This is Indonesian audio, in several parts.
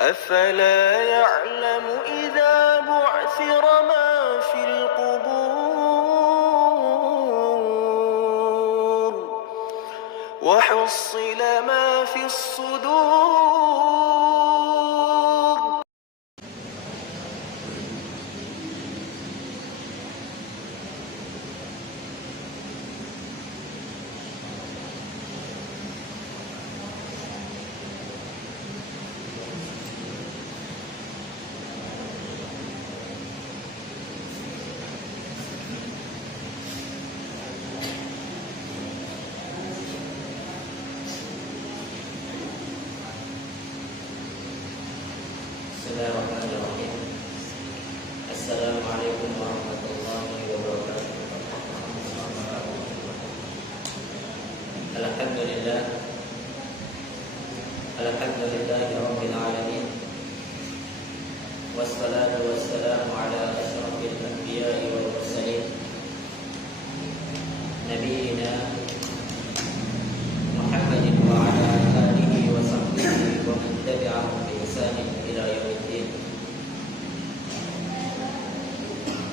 أفلا يعلم إذا بعثر ما في القبور وحصل ما في الصدور. Bismillahirrahmanirrahim. Assalamualaikum warahmatullahi wabarakatuh. Alhamdulillah. Alhamdulillahi rabbil alamin. Wassalatu wassalamu ala asyrafil anbiya'i wal mursalin. Nabiyyina Muhammadin wa ala alihi wa sahbihi wa man tabi'ahum bi ihsanin ila yaumiddin.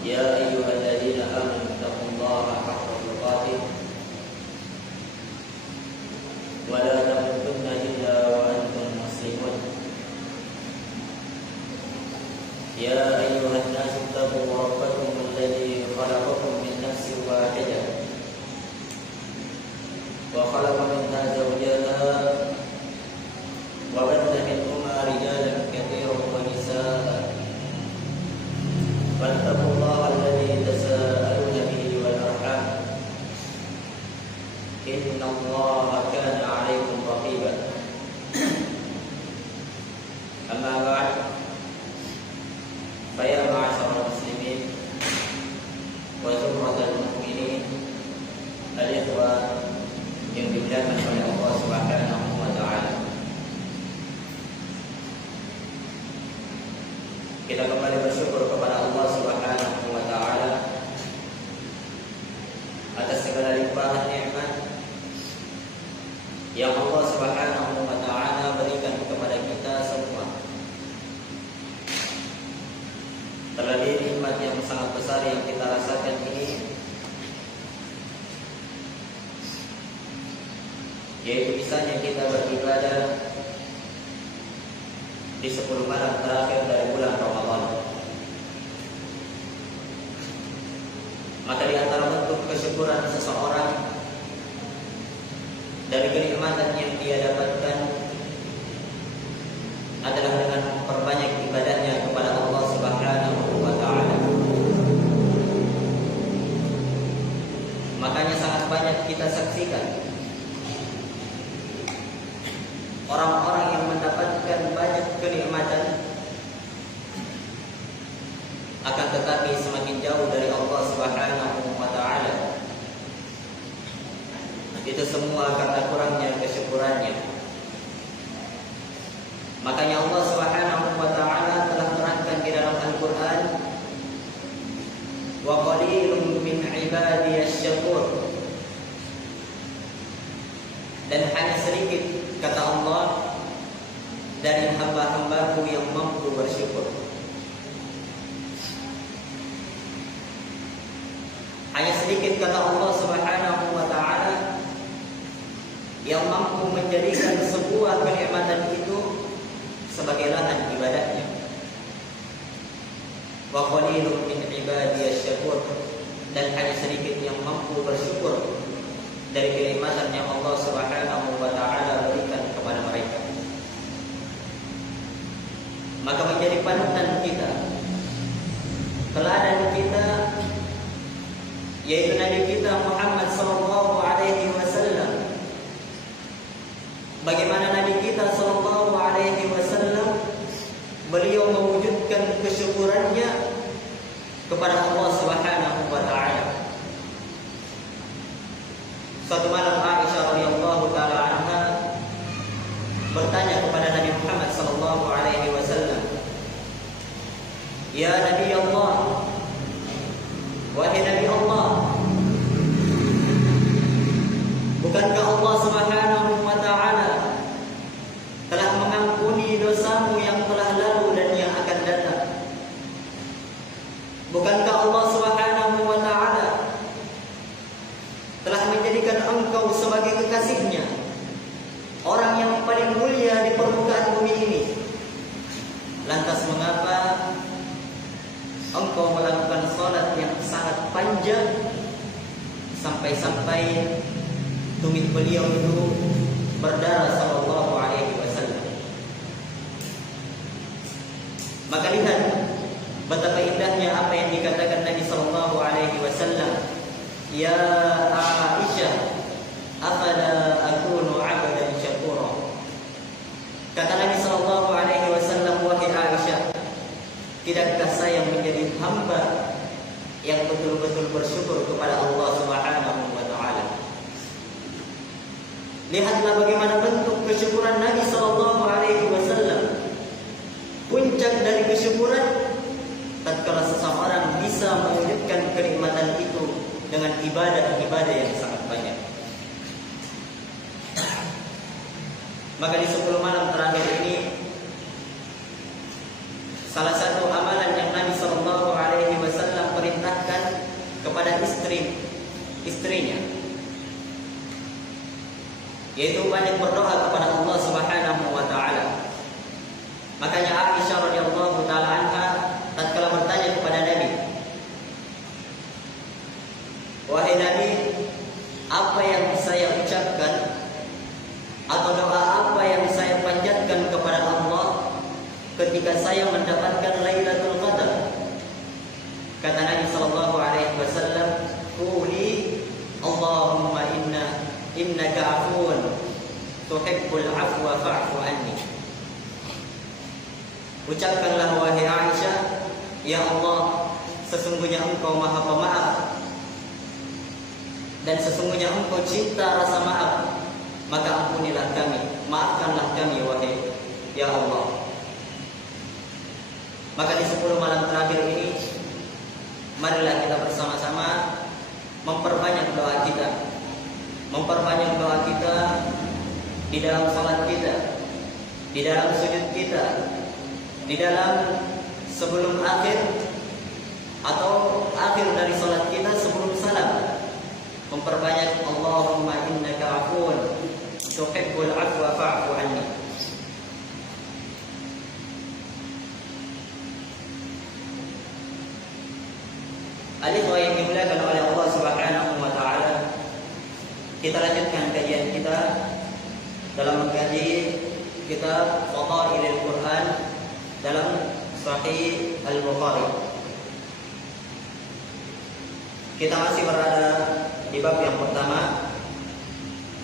Ya ayyuhalladzina amanu taqullaha haqqa tuqatih wa la tamutunna illa wa antum muslimun. Ya ayyuhan nasu taqu rabbakum alladzi khalaqakum min nafsin wahidah wa khalaqa minha zawjaha wa batha minhuma rijalan katsiran wa nisaa. Wattaqullaha alladzi tasaaluna bihi wal arham. Innallaha kana 'alaykum raqiba. Amma ba'd. Fa ya ma'asyaral muslimin wa zumratal mu'minin, al-ikhwan yang dimuliakan oleh Allah Subhanahu wa taala. Kita kembali bersyukur kepada Allah Subhanahu wa taala atas segala limpahan nikmat yang Allah Subhanahu wa taala berikan kepada kita semua. Terlebih nikmat yang sangat besar yang kita rasakan ini, yaitu bisanya kita beribadah di 10 malam terakhir dari bulan Ramadan. Maka di antara bentuk kesyukuran seseorang dari kenikmatan yang dia dapatkan adalah dengan memperbanyak ibadahnya kepada Allah Subhanahu wa taala. Makanya sangat banyak kita saksikan orang-orang yang mendapatkan banyak kenikmatan, akan tetapi semakin jauh dari Allah Subhanahu wa taala. Itu semua karena kurangnya kesyukurannya. Makanya Allah Subhanahu wa taala telah menerangkan di dalam Al-Qur'an, wa qalilun min ibadiyasy syakur. Dan hanya sedikit, kata Allah, dari hamba-hambaku yang mampu bersyukur. Hanya sedikit, kata Allah Subhanahu wa taala, yang mampu menjadikan sebuah kenikmatan itu sebagai lahan ibadahnya. Wa qalilun min ibadiyasy syakur. Dan hanya sedikit yang mampu bersyukur dari kenikmatan yang Allah Subhanahu wa taala berikan kepada mereka. Maka menjadi panutan kita, teladan kita, yaitu Nabi kita Muhammad sallallahu alaihi wasallam. Bagaimana Nabi kita sallallahu alaihi wasallam beliau mewujudkan kesyukurannya kepada Allah Subhanahu wa taala. Suatu malam Aisyah radhiyallahu taala anha bertanya kepada Nabi Muhammad sallallahu alaihi wasallam, "Ya Nabi Allah, wahai Nabi Allah, sampai tumit beliau itu berdarah sallallahu alaihi wasallam. Maka lihat betapa indahnya apa yang dikatakan Nabi sallallahu alaihi wasallam, ya Aisyah, afala akunu 'abdan syakura. Kata Nabi sallallahu alaihi wasallam, wahai Aisyah, tidakkah saya menjadi hamba yang betul-betul bersyukur kepada Allah Subhanahu wa taala? Lihatlah bagaimana bentuk kesyukuran Nabi sallallahu alaihi wasallam. Puncak dari kesyukuran tatkala seseorang bisa mewujudkan kenikmatan itu dengan ibadah-ibadah yang sangat banyak. Maka di 10 malam terakhir ini, salah satu amalan yang Nabi sallallahu alaihi wasallam perintahkan kepada istrinya, yaitu banyak berdoa kepada Allah Subhanahu wa taala. Makanya Aisyah radhiyallahu taala anha tatkala bertanya kepada Nabi, wahai Nabi, apa yang saya ucapkan atau doa apa yang saya panjatkan kepada Allah ketika saya mendapatkan Lailatul Qadar? Kata Nabi sallallahu alaihi wasallam, quli Allahumma innaka 'afuwun tuhibbul 'afwa fa'fu anni. Ucapkanlah wahai Aisyah, ya Allah, sesungguhnya Engkau Maha Pemaaf dan sesungguhnya Engkau cinta rasa maaf, maka ampunilah kami, maafkanlah kami wahai ya Allah. Maka di 10 malam terakhir ini, marilah kita bersama-sama memperbanyak doa kita, memperbanyak doa kita di dalam salat kita, di dalam sujud kita, di dalam sebelum akhir atau akhir dari salat kita sebelum salam. Memperbanyak Allahumma innaka 'afuwun tuhibbul 'afwa fa'fu anni. Alifah yang dimuliakan oleh Allah Subhanahu wa taala, kita lanjutkan kajian kita dalam mengkaji kitab Fadailul Quran dalam Sahih Al-Bukhari. Kita masih berada di bab yang pertama,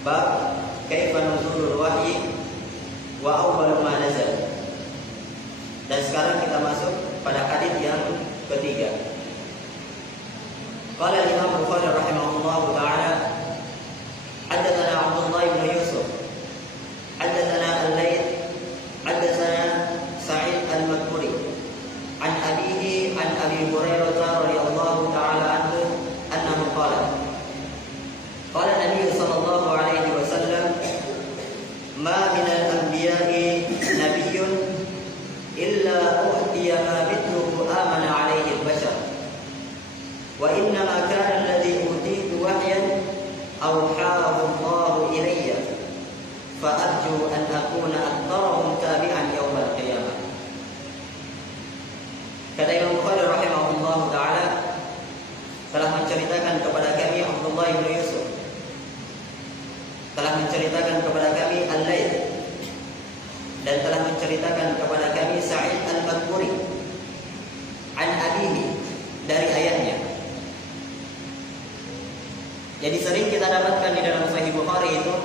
bab kaifa nuzulul wahyi wa awwal ma nazal. Dan sekarang kita masuk pada hadis yang ketiga. Qala Imam Bukhari rahimahullahu taala, haddatsana Abdullah bin Yusuf, haddatsana Al-Laits, haddatsana Sa'id Al-Makburi an abihi an Abi Hurairah radhiyallahu taala anhu annahu qala qala Nabi sallallahu alaihi wasallam, ma min al-anbiya'i nabiyyun illa u'tiya ma mithluhu amana alaihi al-bashar wa inna ma kana alladhi utitu wahyan awhahu Allah ilayya fa arju an akuna aktsarahum tabi'an yawm al-qiyamah. Kata Imam Bukhari rahimahullahu taala telah menceritakan kepada kami Abdullah bin Yusuf, telah menceritakan kepada kami Al-Laits, dan telah menceritakan kepada kami Sa'id Al-Makburi an abihi, dari ayahnya. Jadi sering kita dapatkan di dalam Sahih Bukhari itu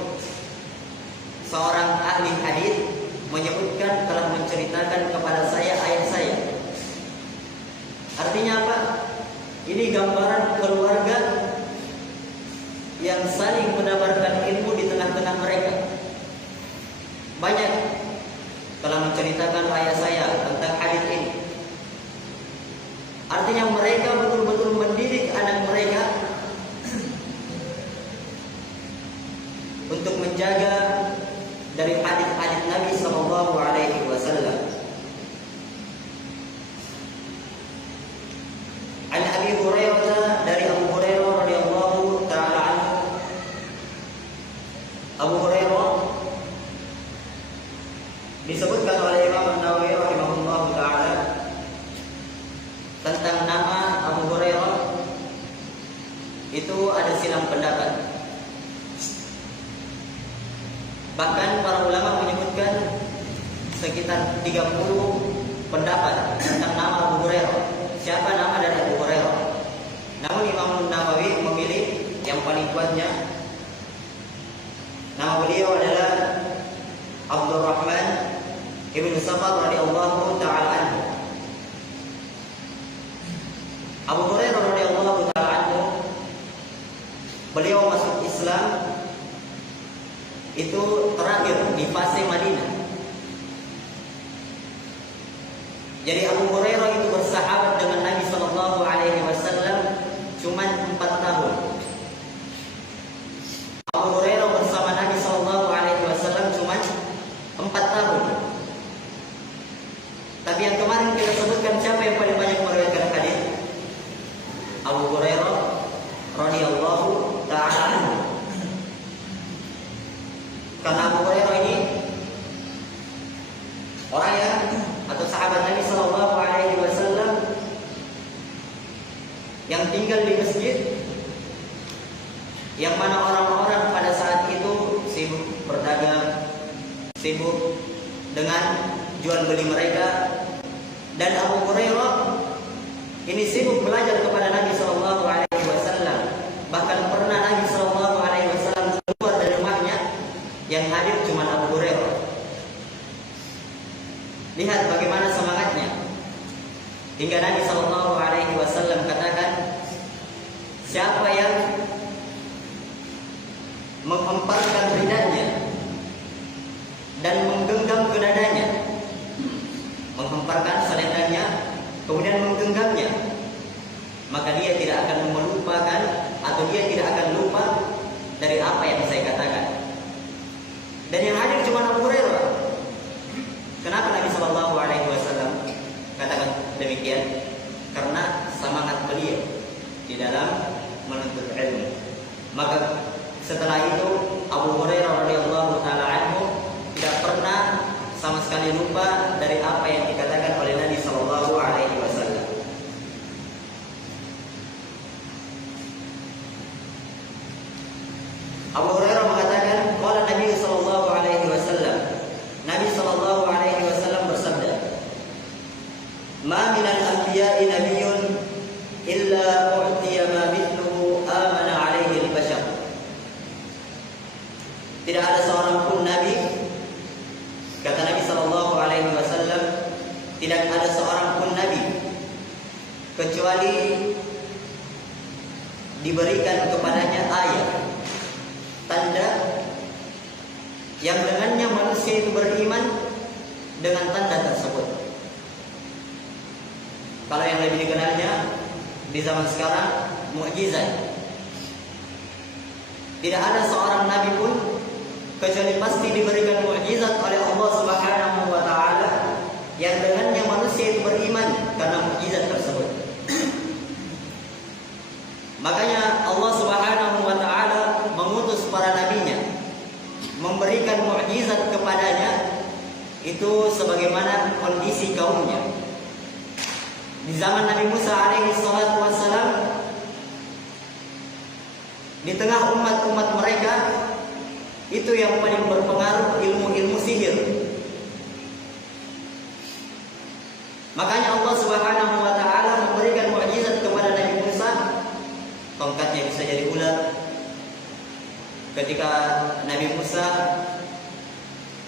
seorang ahli hadis menyebutkan telah menceritakan kepada saya ayah saya. Artinya apa? Ini gambaran keluarga yang saling menabarkan ilmu di tengah-tengah mereka. Banyak telah menceritakan ayah saya tentang hadis ini. Artinya mereka betul-betul mendidik anak mereka untuk menjaga dari hadis-hadis Nabi sallallahu alaihi wasallam. An Abi Hurairah, dari Abu Hurairah radhiyallahu taala anhu. Abu Hurairah disebutkan oleh Imam An-Nawawi rahimahullahu taala tentang nama Abu Hurairah itu itu ada silang pendapat. Bahkan para ulama menyebutkan sekitar 30 pendapat tentang nama Abu Hurairah. Siapa nama dari Abu Hurairah? Namun Imam Nawawi memilih yang paling kuatnya. Nama beliau adalah Abdurrahman ibn Safar radhiyallahu taala anhu. Abu Hurairah radhiyallahu taala anhu, beliau masuk Islam itu terakhir di fase Madinah. Jadi Abu Hurairah itu bersahabat dengan Nabi sallallahu alaihi wasallam cuma 4 tahun. Abu Hurairah bersama Nabi sallallahu alaihi wasallam cuma 4 tahun. Tapi yang kemarin kita sebutkan, siapa yang paling banyak meriwayatkan hadis? Abu Hurairah radhiyallahu taala anhu. Karena Abu Hurairah ini orang yang atau sahabat Nabi sallallahu alaihi wasallam yang tinggal di masjid yang mana orang-orang pada saat itu sibuk berdagang, sibuk dengan jual beli mereka, dan Abu Hurairah ini sibuk belajar kepada Nabi sallallahu alaihi wasallam. Bahkan pernah Nabi sallallahu alaihi wasallam keluar dari rumahnya, yang hadir cuma Abu Hurairah. Lihat bagaimana semangatnya. Hingga Nabi sallallahu alaihi wasallam katakan, siapa yang mengemparkan lidahnya dan menggenggam ke dadanya, menghemparkan selendangnya kemudian menggenggamnya, maka dia tidak akan melupakan atau dia tidak akan lupa dari apa yang saya katakan. Dan yang hadir cuma Abu Hurairah. Kenapa Nabi sallallahu alaihi wasallam katakan demikian? Karena semangat beliau di dalam menuntut ilmu. Maka setelah itu Abu Hurairah radhiyallahu taala anhu tidak pernah sama sekali lupa dari apa yang dikatakan oleh Nabi sallallahu alaihi wasallam. Abu Hurairah mengatakan, qala Nabi sallallahu alaihi wasallam, Nabi sallallahu alaihi wasallam bersabda, "Ma minal anbiya'i nabiyyun illa u'tiya ma mithluhu amana alaihi al-bashar." Tidak ada seorang pun nabi, kata Nabi sallallahu alaihi wasallam, tidak ada seorang pun nabi kecuali diberikan kepadanya ayat, tanda yang dengannya manusia itu beriman dengan tanda tersebut. Kalau yang lebih dikenalnya di zaman sekarang, mukjizat. Tidak ada seorang nabi pun kecuali pasti diberikan mukjizat oleh Allah Subhanahu wa taala yang dengannya manusia itu beriman karena mukjizat tersebut. Makanya Allah Subhanahu wa taala mengutus para nabinya, memberikan mukjizat kepadanya itu sebagaimana kondisi kaumnya. Di zaman Nabi Musa alaihi salatu wassalam, di tengah umat-umat mereka itu yang paling berpengaruh ilmu-ilmu sihir. Makanya Allah Subhanahu wa taala memberikan mukjizat kepada Nabi Musa, tongkatnya bisa jadi ular. Ketika Nabi Musa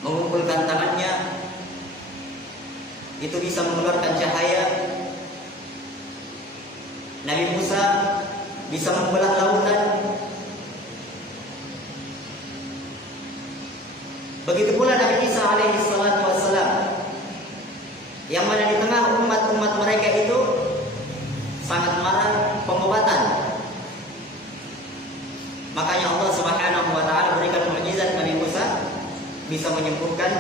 mengumpulkan tangannya, itu bisa mengeluarkan cahaya. Nabi Musa bisa membelah lautan. Begitu pula Nabi Isa alaihi salatu wassalam, yang mana di tengah umat-umat mereka itu sangat marah pengobatan. Makanya Allah Subhanahu wa taala berikan mukjizat Nabi Musa bisa menyembuhkan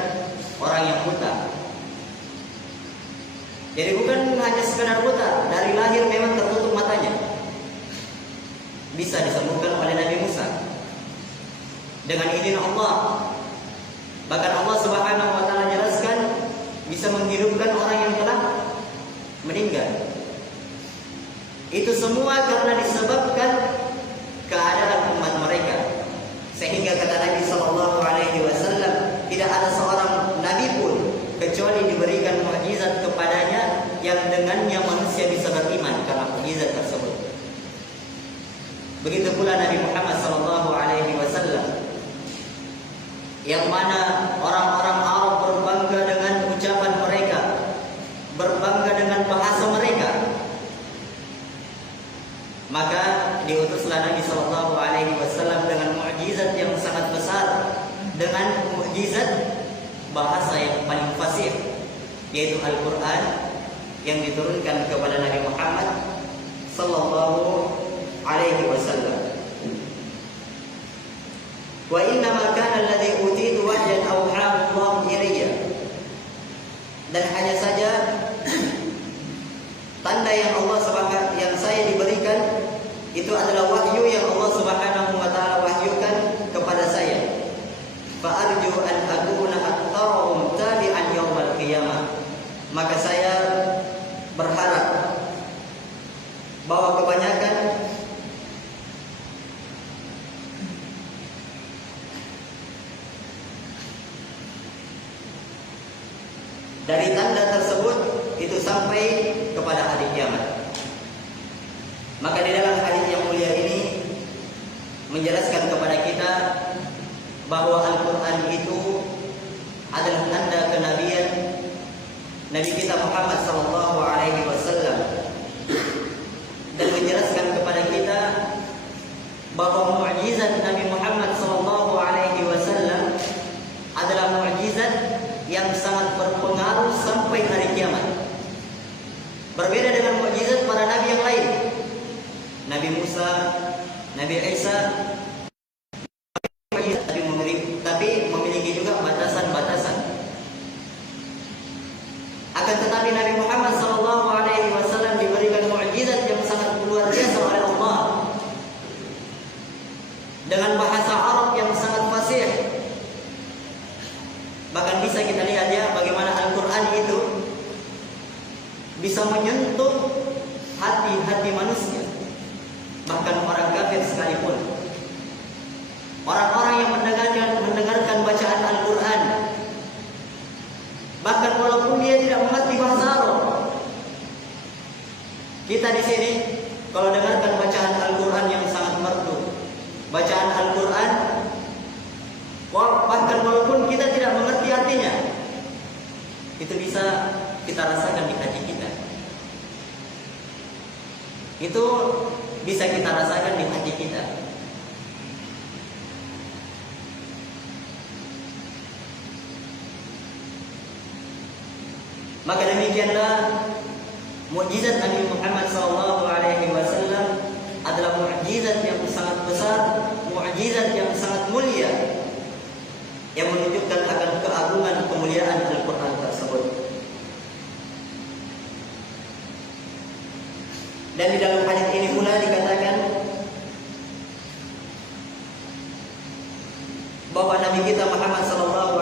orang yang buta. Jadi bukan hanya sekedar buta, dari lahir memang tertutup matanya, bisa disembuhkan oleh Nabi Musa dengan izin Allah. Bahkan Allah Subhanahu wa taala jelaskan bisa menghidupkan orang yang telah meninggal. Itu semua karena disebabkan kecuali diberikan mukjizat kepadanya yang dengannya manusia bisa beriman karena mukjizat tersebut. Begitu pula Nabi Muhammad SAW, yang mana orang-orang Arab berbangga dengan ucapan mereka, berbangga dengan bahasa mereka. Maka diutuslah Nabi SAW dengan mukjizat yang sangat besar, dengan mukjizat bahasa yang paling fasih, yaitu Al-Quran yang diturunkan kepada Nabi Muhammad SAW. Wa inna ma kana alladhi utitu wahyan awhahu Allah ilayya. Dan hanya saja tanda yang yang saya diberikan itu adalah wahyu yang Allah Subhanahu wa taala wahyukan kepada saya. Fa arju an akuna aktsarahum tabi'an yaumil qiyamah. Maka saya berharap bahwa kebanyakan dari tanda tersebut itu sampai kepada hari kiamat. Maka di dalam hadis yang mulia ini menjelaskan kepada kita bahwa Al-Quran itu adalah tanda kenabian Nabi kita Muhammad SAW, dan menjelaskan kepada kita bahwa mukjizat Nabi Muhammad SAW adalah mukjizat yang sangat berpengaruh sampai hari kiamat. Berbeda dengan mukjizat para nabi yang lain, Nabi Musa, Nabi Isa, tapi memiliki juga batasan-batasan. Akan tetapi Nabi Muhammad SAW diberikan mukjizat yang sangat luar biasa oleh Allah, dengan bahasa Arab yang sangat fasih. Bahkan bisa kita lihat ya bagaimana Al-Quran itu bisa menyentuh hati-hati manusia, bahkan orang kafir sekalipun. Orang-orang yang mendengarkan bacaan Al-Quran, bahkan walaupun dia tidak mengerti bahasa Arab. Kita di sini kalau dengarkan bacaan Al-Quran yang sangat merdu, bacaan Al-Quran, bahkan walaupun kita tidak mengerti artinya, itu bisa kita rasakan di hati kita. Itu bisa kita rasakan di hati kita. Maka demikianlah mukjizat Nabi Muhammad SAW adalah mukjizat yang sangat besar, mukjizat yang sangat mulia, yang menunjukkan akan keagungan kemuliaan Al-Quran tersebut. Dan di dalam hadis ini pula dikatakan bahwa Nabi kita Muhammad SAW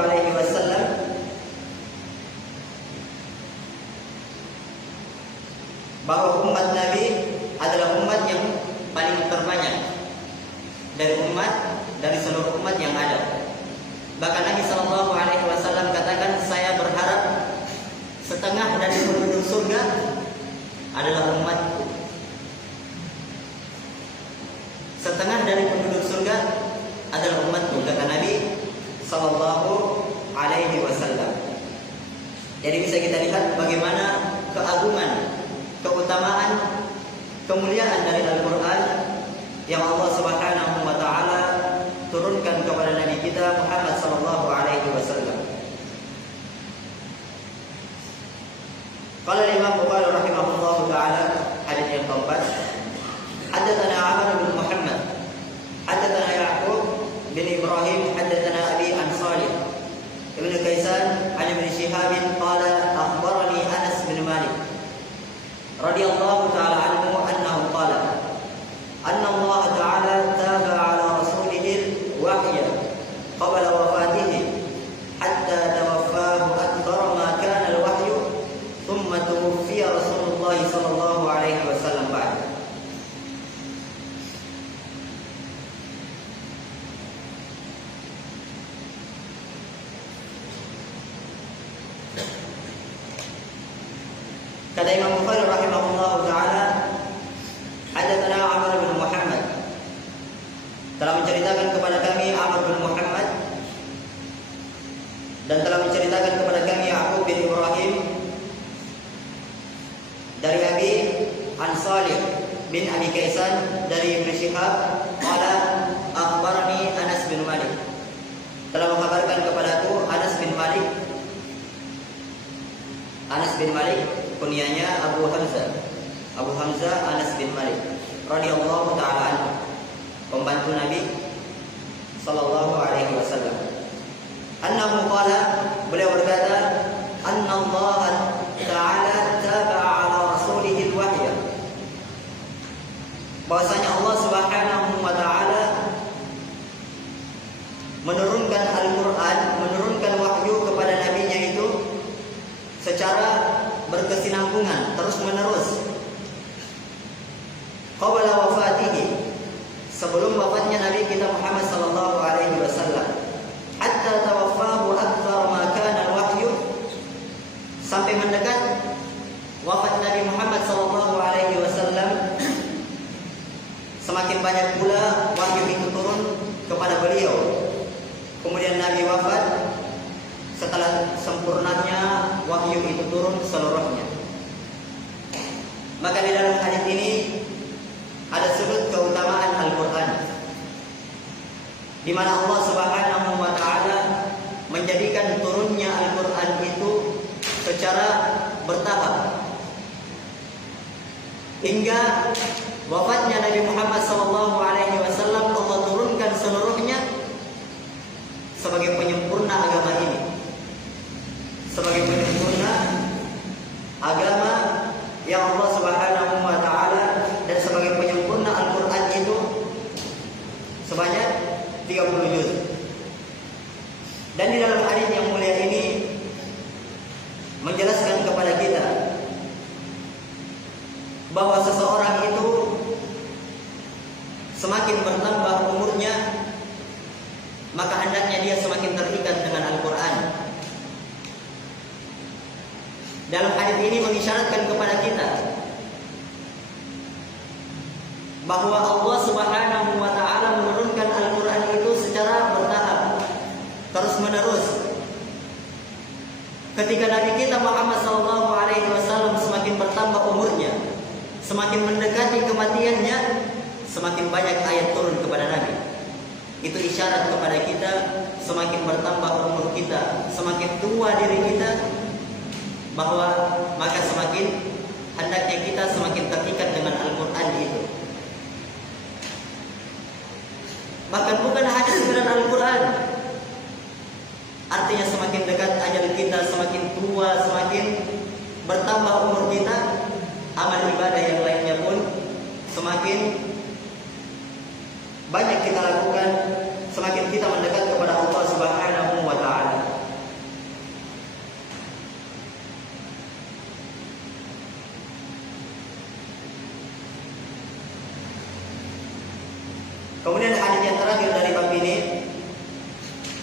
bahwa umat Nabi adalah umat yang paling terbanyak dari seluruh umat yang ada. Bahkan Nabi SAW katakan, saya berharap setengah dari penduduk surga adalah umatku. Setengah dari penduduk surga adalah umatku, kata Nabi SAW. Jadi bisa kita lihat bagaimana keagungan, keutamaan, kemuliaan dari Al-Quran yang Allah Subhanahu wa taala turunkan kepada Nabi kita Muhammad SAW. Qala Imam Bukhari rahimahullah taala, hadis yang keempat, haddatsana Amr bin Muhammad, haddatsana Ya'qub bin Ibrahim, haddatsana Abi an Salih ibn Kaisan an Ibn Shihab qala akhbarani Anas bin Malik radhiyallahu taala anhu annahu qala anna Allah taala taba ala rasulihi wahya qabla wafatihi hatta tawaffahu akthar ma kana al-wahyu thumma tuwfiya Rasulullah sallallahu alaihi wasallam ba'd. Imam Bukhari rahimahullahu taala, hadatsana Amr bin Muhammad, telah menceritakan kepada kami Amr bin Muhammad, dan telah menceritakan kepada kami Ya'qub bin Ibrahim dari Abi an Salih bin Abi Kaisan dari Ibnu Syihab, qala akhbarani Anas bin Malik, telah mengabarkan kepadaku Anas bin Malik. Anas bin Malik kunyanya Abu Hamzah Anas bin Malik radhiyallahu taala anhu, pembantu Nabi sallallahu alaihi wasallam. Annahu qala, beliau berkata, anna Allah taala taba'a ala rasulih al-wahya, bahwasanya Allah Subhanahu wa taala menurunkan Al-Qur'an, menurunkan wahyu kepada nabinya itu secara berkesinambungan, terus-menerus. Qabla wafatihi, sebelum wafatnya Nabi kita Muhammad sallallahu alaihi wasallam, hatta tawaffahu akthar ma kana al-wahyu, sampai mendekat wafat Nabi Muhammad sallallahu alaihi wasallam, semakin banyak pula wahyu itu turun kepada beliau. Kemudian Nabi wafat, setelah sempurnanya wahyu itu turun seluruhnya. Maka di dalam hadis ini ada sudut keutamaan Al-Quran, di mana Allah Subhanahu wa taala menjadikan turunnya Al-Quran itu secara bertahap, hingga wafatnya Nabi Muhammad sallallahu alaihi wasallam Allah turunkan seluruhnya sebagai penyempurna agama ini, sebagai penyempurna agama yang Allah Subhanahu wa taala, dan sebagai penyempurna Al-Qur'an itu sebanyak 30 juz. Dan di dalam hadis yang mulia ini menjelaskan kepada kita bahwa seseorang itu semakin bertambah umurnya, maka hendaknya dia semakin terikat dengan Al-Quran. Dalam hadis ini mengisyaratkan kepada kita bahwa Allah Subhanahu wa taala menurunkan Al-Quran itu secara bertahap, terus-menerus. Ketika Nabi kita Muhammad sallallahu alaihi wasallam semakin bertambah umurnya, semakin mendekati kematiannya, semakin banyak ayat turun kepada Nabi. Itu isyarat kepada kita, semakin bertambah umur kita, semakin tua diri kita, bahwa maka semakin hendaknya kita semakin terikat dengan Al-Quran itu. Bahkan bukan hanya sekedar Al-Quran, artinya semakin dekat ajal kita, semakin tua, semakin bertambah umur kita, amal ibadah yang lainnya pun semakin banyak kita lakukan, semakin kita mendekat kepada Allah Subhanahu wa taala. Kemudian hadis yang terakhir dari bab ini,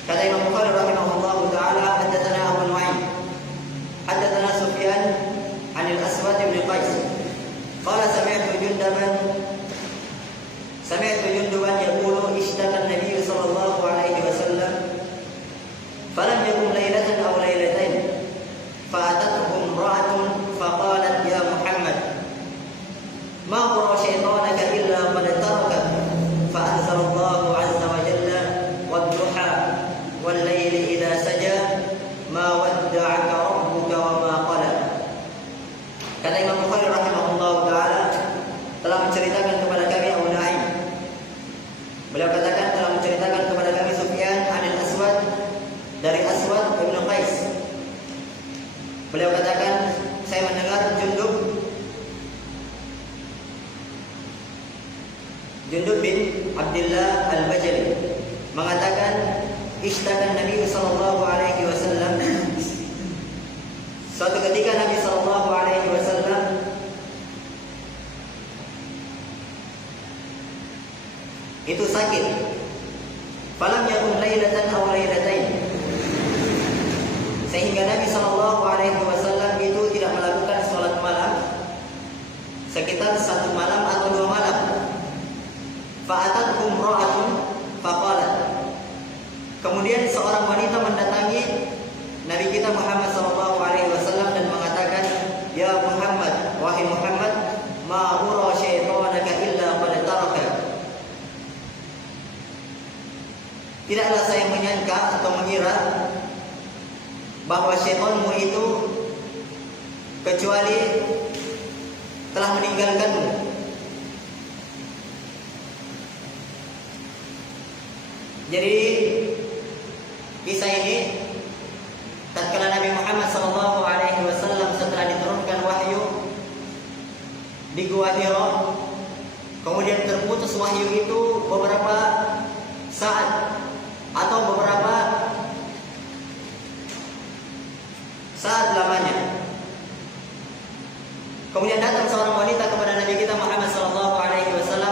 kata Imam Bukhari rahimahullahu taala, hadatsana Abu Nu'aim, hadatsana Sufyan 'anil Aswad bin Qais, qala sami'tu Junduban yaqulu ishtaka an-nabiy sallallahu alaihi wasallam falam yakun laylatan aw laylatain fa'atathu imra'atun faqalat ya Muhammad ma qara shaytanaka illa qad taraka fa'anzalallahu 'azza wa jalla wad-duha wal-layli idha saja ma wadda'aka rabbuka wa ma qala. Kata Imam Bukhari rahimahullahu taala, telah menceritakan kepada kami Abu Nu'aim, beliau katakan telah menceritakan kepada kami Sufyan 'anil Aswad, dari Aswad bin Qais. Beliau katakan saya mendengar Jundub bin Abdullah Al-Bajali mengatakan ishtaka Nabi sallallahu alaihi wasallam, suatu ketika Nabi sallallahu alaihi wasallam itu sakit. Falam yakun lailatan aw lailatain, sehingga Nabi sallallahu alaihi wasallam itu tidak melakukan salat malam tidaklah saya menyangka atau mengira bahwa syaitanmu itu kecuali telah meninggalkanmu. Jadi kisah ini tatkala Nabi Muhammad SAW setelah diturunkan wahyu di Gua Hira, kemudian terputus wahyu itu beberapa saat atau beberapa saat lamanya. Kemudian datang seorang wanita kepada Nabi kita Muhammad SAW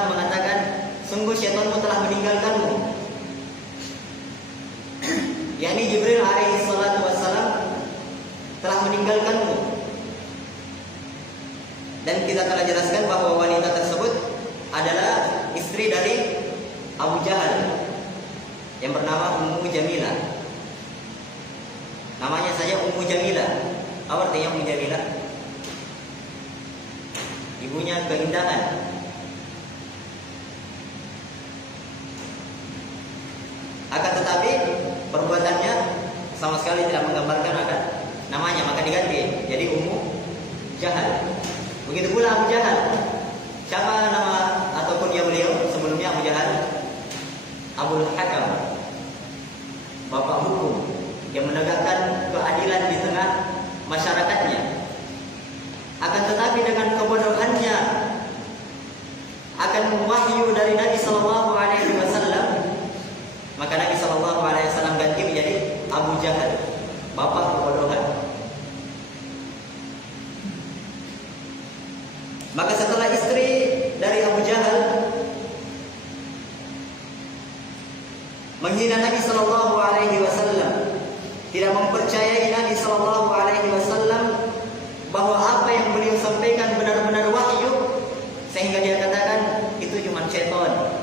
mengatakan, sungguh syaitanmu telah meninggalkanmu. yakni Jibril alaihi salatu wassalam telah meninggalkanmu. Dan kita telah jelaskan bahwa wanita tersebut adalah istri dari Abu Jahal yang bernama Ummu Jamilah. Namanya saja Ummu Jamilah. Apa artinya Ummu Jamilah? Ibunya keindahan. Akan tetapi perbuatannya sama sekali tidak menggambarkan akan namanya, maka diganti jadi Ummu Jahal. Begitu pula Abu Jahal. Siapa nama atau kunyah beliau sebelumnya Abu Jahal? Abul Hakam, bapak hukum yang menegakkan keadilan di tengah masyarakatnya. Akan tetapi dengan kebodohannya akan wahyu dari Nabi Sallallahu Alaihi Wasallam, maka Nabi Sallallahu Alaihi Wasallam ganti menjadi Abu Jahal, bapak kebodohan. Maka setelah istri dari Abu Jahal menghina Nabi Sallallahu Alaihi Wasallam, tidak mempercayai Nabi Sallallahu Alaihi Wasallam bahwa apa yang beliau sampaikan benar-benar wahyu, sehingga dia katakan itu cuma syaitan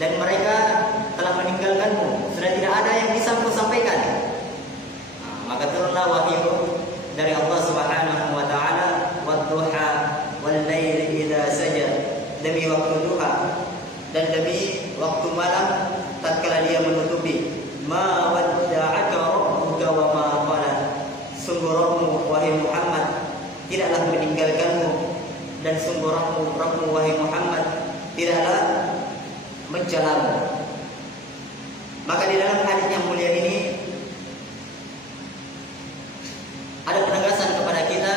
dan mereka telah meninggalkanmu, sudah tidak ada yang bisa aku sampaikan. Maka turunlah wahyu dari Allah Subhanahu wa taala, "Wadduha wal laili idza saja", demi waktu duha dan demi waktu malam tatkala dia menutupi. "Ma wadda'aka rabbuka wa ma qala", sungguh Rabbmu wahai Muhammad tidaklah meninggalkanmu, dan sungguh Rabbmu wahai Muhammad tidaklah mencelamu. Maka di dalam hadis yang mulia ini ada penegasan kepada kita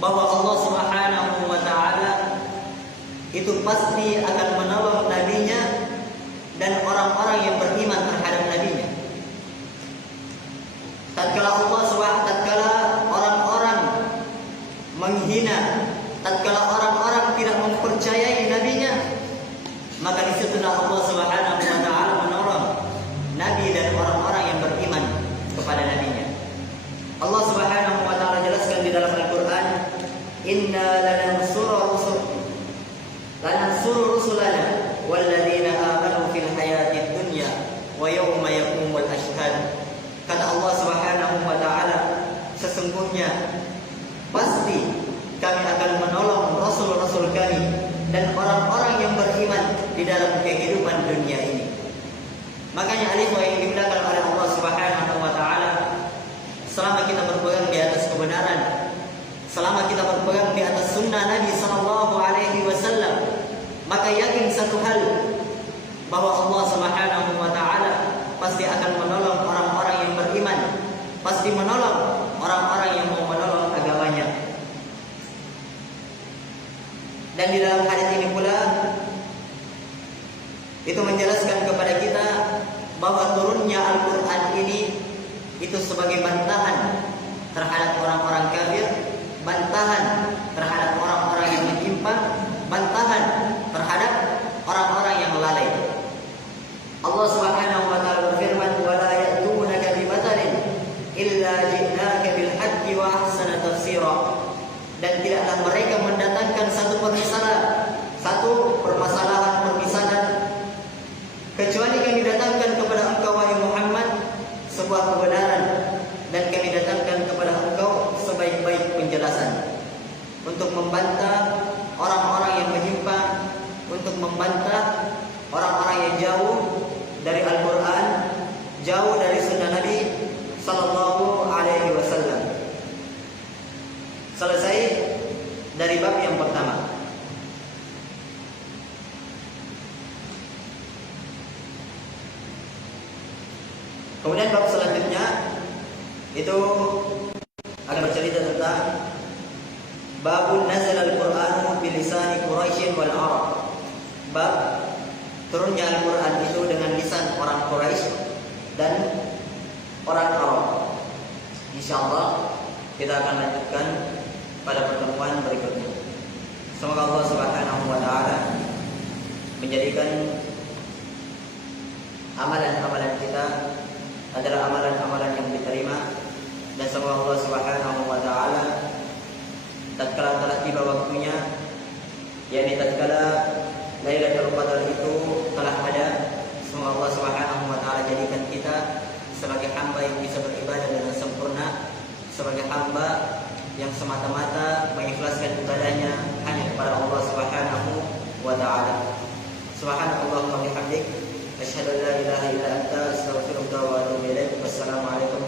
bahwa Allah Subhanahu wa taala itu pasti akan menolong nabinya dan orang-orang yang beriman terhadap nabinya. Tatkala orang-orang menghina, tatkala orang-orang tidak mempercayai nabinya, maka disitulah Allah Subhanahu wa taala menolong nabi dan orang-orang yang beriman kepada nabinya. Allah Subhanahu wa taala jelaskan di dalam Al-Qur'an, "Inna lanansuru rusulana walladzina amanu fil hayatid dunya wa yawma yaqumul ashhad." Kata Allah Subhanahu wa taala, sesungguhnya pasti kami akan menolong rasul-rasul kami dan orang-orang yang beriman di dalam kehidupan dunia ini. Makanya alif yang dimuliakan oleh Allah Subhanahu wa taala, selama kita berpegang di atas kebenaran, selama kita berpegang di atas sunnah Nabi Sallallahu Alaihi Wasallam, maka yakin satu hal, bahwa Allah Subhanahu wa taala pasti akan menolong orang-orang yang beriman, pasti menolong orang-orang yang mau menolong agamanya. Dan di dalam hadis ini pula itu menjelaskan kepada kita bahwa turunnya Al-Quran ini itu sebagai bantahan terhadap orang-orang kafir, bantahan terhadap orang-orang yang menyimpang, bantahan terhadap orang-orang yang lalai. Allah Subhanahu wa taala berfirman, "Wa la ya'tunaka bi mathalin illa ji'naka bil haqqi wa ahsana tafsira." Dan tidaklah mereka mendatangkan satu permasalahan, kecuali kami datangkan kepada engkau wahai Muhammad sebuah kebenaran, dan kami datangkan kepada engkau sebaik-baik penjelasan untuk membantah orang-orang yang menyimpang, untuk membantah orang-orang yang jauh Kemudian bab selanjutnya itu akan bercerita tentang babun nazal al-Qur'anu bilisani Quraisy wal Arab. Bab turunnya Al-Qur'an itu dengan lisan orang Quraisy dan orang Arab. Insyaallah kita akan lanjutkan pada pertemuan berikutnya. Semoga Allah Subhanahu wa taala menjadikan amalan-amalan kita adalah amalan-amalan yang diterima, dan semoga Allah Subhanahu wa taala tatkala telah tiba waktunya, yakni tatkala Lailatul Qadar itu telah ada, semoga Allah Subhanahu wa taala jadikan kita sebagai hamba yang bisa beribadah dengan sempurna, sebagai hamba yang semata-mata mengikhlaskan ibadahnya hanya kepada Allah Subhanahu wa taala. Subhanakallahumma wa bihamdik, asyhadu an la ilaha illa anta, astaghfiruka wa atubu ilaik. Wassalamu alaikum